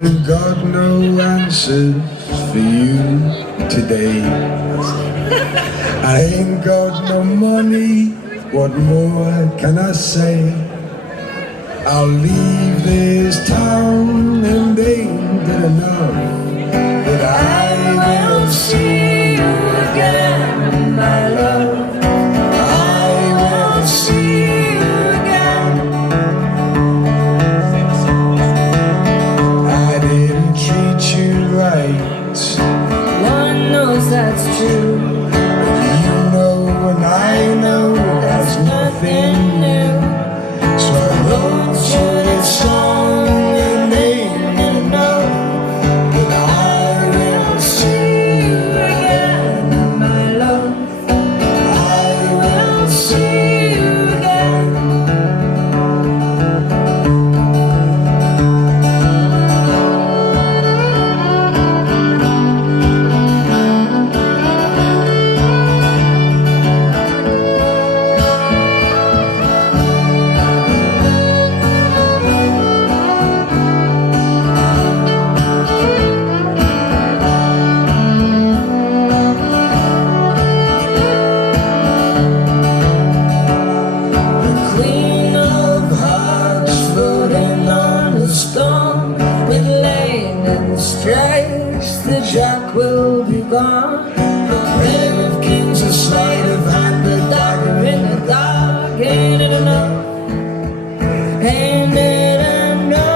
Got no answers for you today. I ain't got no money, what more can I say? I'll leave this town and ain't it enough that I will see you again, my love. I will see you again. I didn't treat you right, One knows that's true. you know and I know that's nothing new. So I wrote you this song and ain't it enough that I will see you again, my love. I will see you again. Queen of hearts floating on the storm, with Lane and Strays, the Jack will be gone. The Brave of Kings, a sleight of hand, a dagger in the dark. Ain't it enough? Ain't it enough?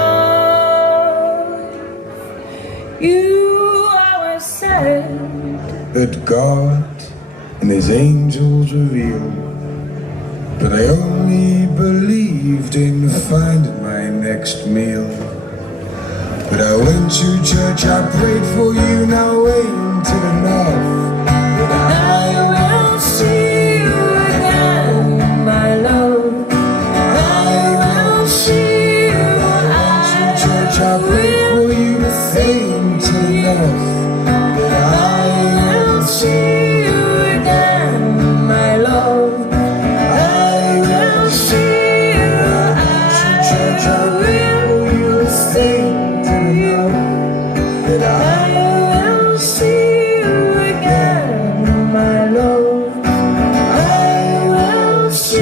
You always said That God and his angels revealed, but I only believed in finding my next meal. But I went to church, I prayed for you, now ain't it enough that I will see you again, my love. I will see you. I went to church, I prayed for you, ain't it enough that I will see you again, my love. I will see you. I church, I prayed for you, ain't it enough that I will see you again, my love. I will see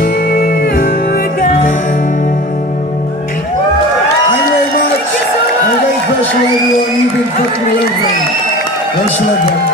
you again. Thank you very much. I'm very personal, everyone. You've been fucking lovely. Much love, man.